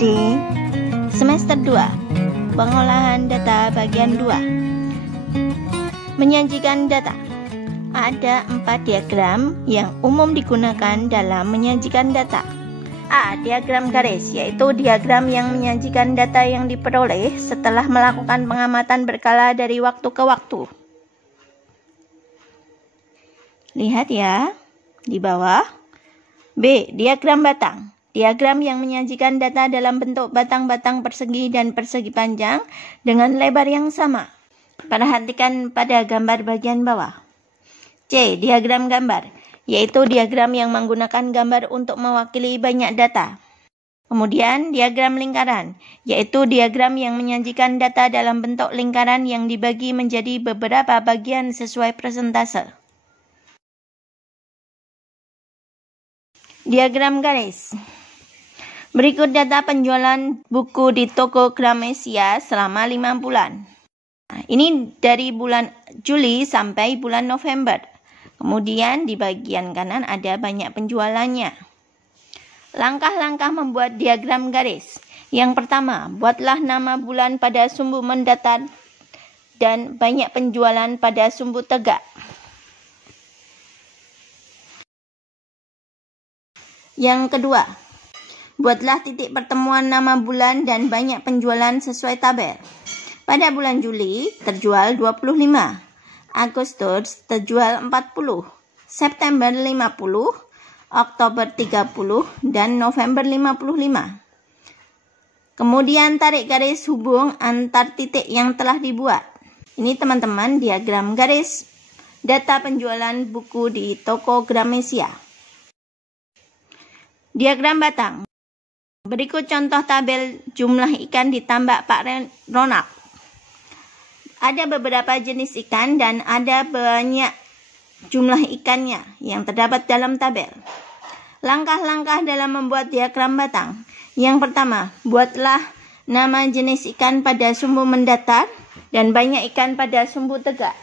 SD semester 2 pengolahan data bagian 2. Menyajikan data. Ada 4 diagram yang umum digunakan dalam menyajikan data. A. Diagram garis, yaitu diagram yang menyajikan data yang diperoleh setelah melakukan pengamatan berkala dari waktu ke waktu. Lihat ya di bawah. B. Diagram batang. Diagram yang menyajikan data dalam bentuk batang-batang persegi dan persegi panjang dengan lebar yang sama. Perhatikan pada gambar bagian bawah. C. Diagram gambar, yaitu diagram yang menggunakan gambar untuk mewakili banyak data. Kemudian diagram lingkaran, yaitu diagram yang menyajikan data dalam bentuk lingkaran yang dibagi menjadi beberapa bagian sesuai persentase. Diagram garis. Berikut data penjualan buku di toko Gramesia selama 5 bulan. Nah, ini dari bulan Juli sampai bulan November. Kemudian di bagian kanan ada banyak penjualannya. Langkah-langkah membuat diagram garis. Yang pertama, buatlah nama bulan pada sumbu mendatar dan banyak penjualan pada sumbu tegak. Yang kedua, buatlah titik pertemuan nama bulan dan banyak penjualan sesuai tabel. Pada bulan Juli terjual 25, Agustus terjual 40, September 50, Oktober 30, dan November 55. Kemudian tarik garis hubung antar titik yang telah dibuat. Ini teman-teman diagram garis data penjualan buku di toko Gramesia. Diagram batang. Berikut contoh tabel jumlah ikan di tambak Pak Ronald. Ada beberapa jenis ikan dan ada banyak jumlah ikannya yang terdapat dalam tabel. Langkah-langkah dalam membuat diagram batang. Yang pertama, buatlah nama jenis ikan pada sumbu mendatar dan banyak ikan pada sumbu tegak.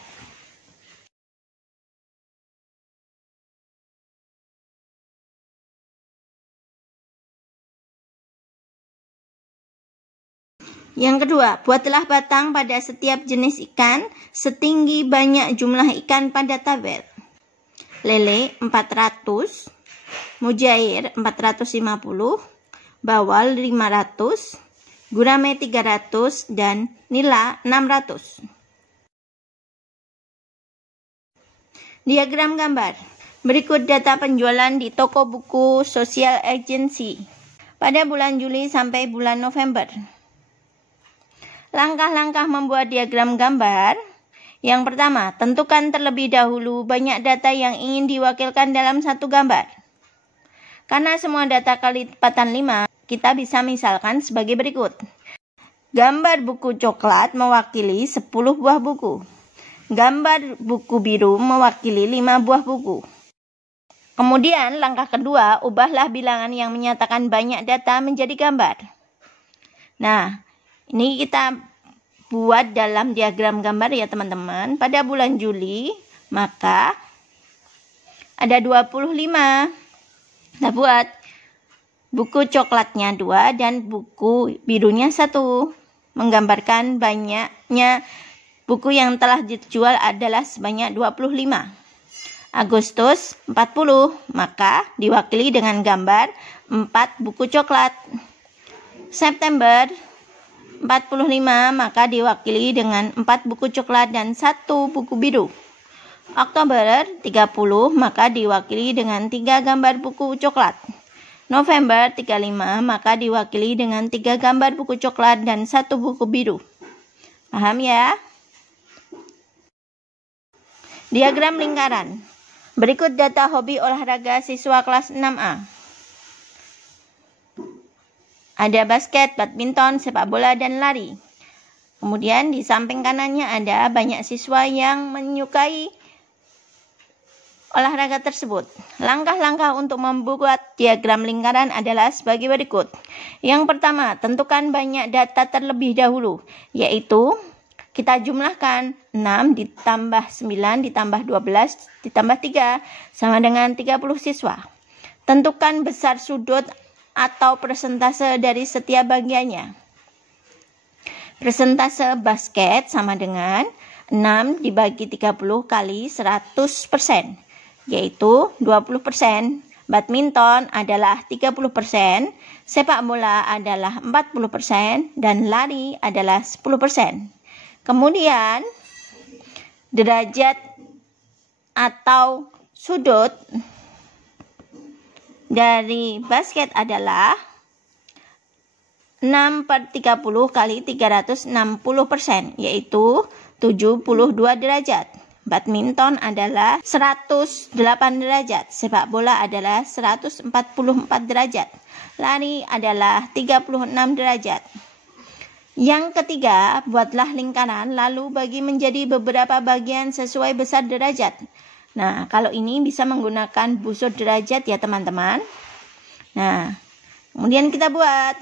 Yang kedua, buatlah batang pada setiap jenis ikan setinggi banyak jumlah ikan pada tabel. Lele 400, mujair 450, bawal 500, gurame 300, dan nila 600. Diagram gambar. Berikut data penjualan di toko buku Social Agency pada bulan Juli sampai bulan November. Langkah-langkah membuat diagram gambar. Yang pertama, tentukan terlebih dahulu banyak data yang ingin diwakilkan dalam satu gambar. Karena semua data kali lipatan 5, kita bisa misalkan sebagai berikut. Gambar buku coklat mewakili 10 buah buku. Gambar buku biru mewakili 5 buah buku. Kemudian langkah kedua, ubahlah bilangan yang menyatakan banyak data menjadi gambar. Nah, ini kita buat dalam diagram gambar ya teman-teman. Pada bulan Juli, maka ada 25. Kita buat buku coklatnya 2 dan buku birunya 1. Menggambarkan banyaknya buku yang telah dijual adalah sebanyak 25. Agustus 40, maka diwakili dengan gambar 4 buku coklat. September 45, maka diwakili dengan 4 buku coklat dan 1 buku biru. Oktober 30, maka diwakili dengan 3 gambar buku coklat. November 35, maka diwakili dengan 3 gambar buku coklat dan 1 buku biru. Paham ya? Diagram lingkaran. Berikut data hobi olahraga siswa kelas 6A. Ada basket, badminton, sepak bola, dan lari. Kemudian di samping kanannya ada banyak siswa yang menyukai olahraga tersebut. Langkah-langkah untuk membuat diagram lingkaran adalah sebagai berikut. Yang pertama, tentukan banyak data terlebih dahulu, yaitu kita jumlahkan 6 ditambah 9 ditambah 12 ditambah 3 sama dengan 30 siswa. Tentukan besar sudut atau persentase dari setiap bagiannya. Persentase basket sama dengan 6 dibagi 30 kali 100%, yaitu 20%. Badminton adalah 30%, sepak bola adalah 40%, dan lari adalah 10%. Kemudian, derajat atau sudut dari basket adalah 6/30 kali 360%, yaitu 72 derajat. Badminton adalah 108 derajat, sepak bola adalah 144 derajat, lari adalah 36 derajat. Yang ketiga, buatlah lingkaran lalu bagi menjadi beberapa bagian sesuai besar derajat. Nah, kalau ini bisa menggunakan busur derajat ya teman-teman. Nah, kemudian kita buat.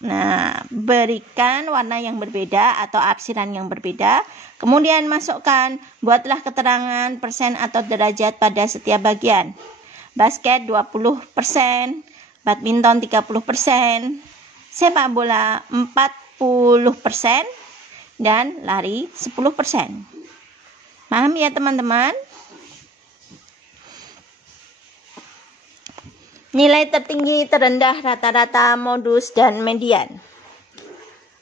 Nah, berikan warna yang berbeda atau arsiran yang berbeda. Kemudian masukkan, buatlah keterangan persen atau derajat pada setiap bagian. Basket 20%, badminton 30%, sepak bola 40%, dan lari 10%. Paham ya teman-teman? Nilai tertinggi, terendah, rata-rata, modus, dan median.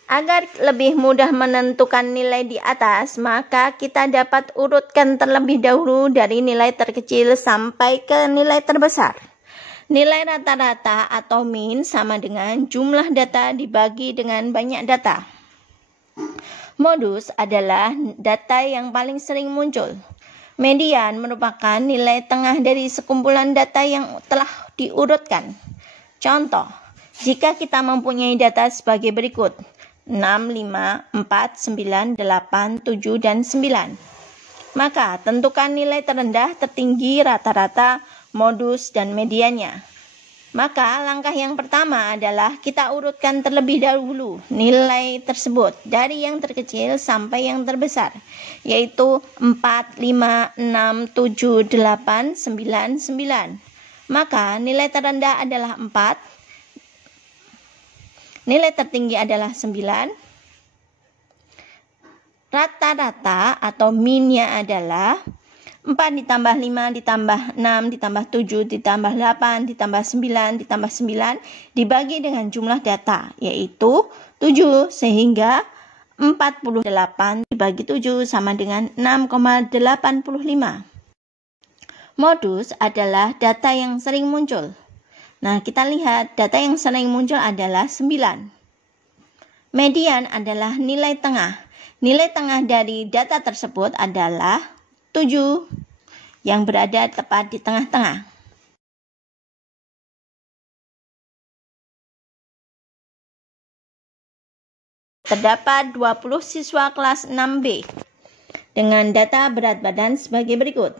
Agar lebih mudah menentukan nilai di atas, maka kita dapat urutkan terlebih dahulu dari nilai terkecil sampai ke nilai terbesar. Nilai rata-rata atau mean sama dengan jumlah data dibagi dengan banyak data. Modus adalah data yang paling sering muncul. Median merupakan nilai tengah dari sekumpulan data yang telah diurutkan. Contoh, jika kita mempunyai data sebagai berikut: 6, 5, 4, 9, 8, 7, dan 9. Maka tentukan nilai terendah, tertinggi, rata-rata, modus, dan mediannya. Maka langkah yang pertama adalah kita urutkan terlebih dahulu nilai tersebut dari yang terkecil sampai yang terbesar, yaitu 4, 5, 6, 7, 8, 9, 9. Maka nilai terendah adalah 4, nilai tertinggi adalah 9, rata-rata atau mean-nya adalah 4 ditambah 5 ditambah 6 ditambah 7 ditambah 8 ditambah 9 ditambah 9 dibagi dengan jumlah data, yaitu 7, sehingga 48 dibagi 7 sama dengan 6,85. Modus adalah data yang sering muncul. Nah, kita lihat data yang sering muncul adalah 9. Median adalah nilai tengah. Nilai tengah dari data tersebut adalah 7 yang berada tepat di tengah-tengah. Terdapat 20 siswa kelas 6B dengan data berat badan sebagai berikut.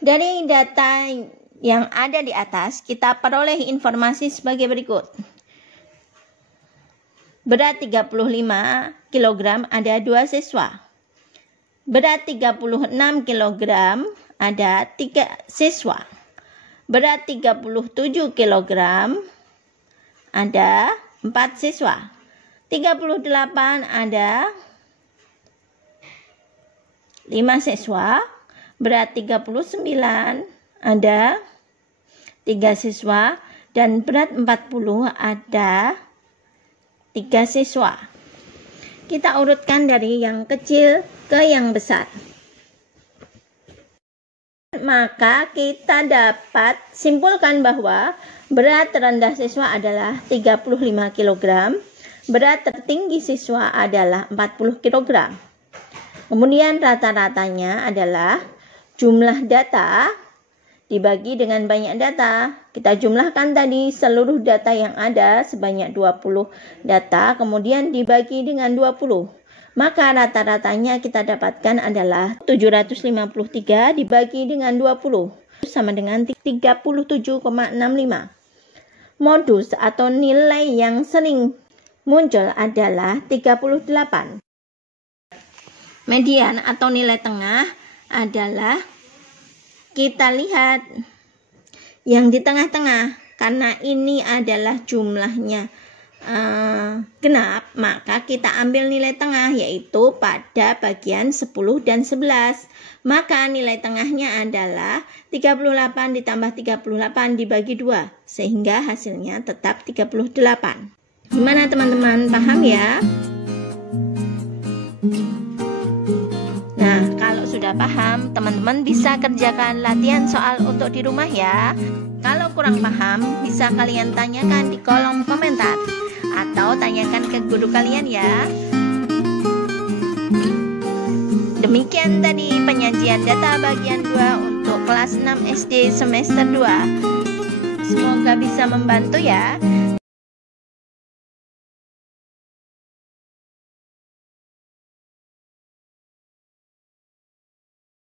Dari data yang ada di atas, kita peroleh informasi sebagai berikut. Berat 35 kg ada 2 siswa. Berat 36 kg ada 3 siswa. Berat 37 kg ada 4 siswa. 38 ada 5 siswa. Berat 39 ada 3 siswa. Dan berat 40 ada 3 siswa. Kita urutkan dari yang kecil ke yang besar. Maka kita dapat simpulkan bahwa berat terendah siswa adalah 35 kg, berat tertinggi siswa adalah 40 kg. Kemudian rata-ratanya adalah jumlah data dibagi dengan banyak data. Kita jumlahkan tadi seluruh data yang ada sebanyak 20 data, kemudian dibagi dengan 20. Maka rata-ratanya kita dapatkan adalah 753 dibagi dengan 20 sama dengan 37,65. Modus atau nilai yang sering muncul adalah 38. Median atau nilai tengah adalah Kita lihat yang di tengah-tengah, karena ini adalah jumlahnya genap, maka kita ambil nilai tengah, yaitu pada bagian 10 dan 11. Maka nilai tengahnya adalah 38 ditambah 38 dibagi 2, sehingga hasilnya tetap 38. Gimana teman-teman, paham ya? Nah, kalau sudah paham, teman-teman bisa kerjakan latihan soal untuk di rumah ya. Kalau kurang paham, bisa kalian tanyakan di kolom komentar atau tanyakan ke guru kalian ya. Demikian tadi penyajian data bagian 2 untuk kelas 6 SD semester 2. Semoga bisa membantu ya.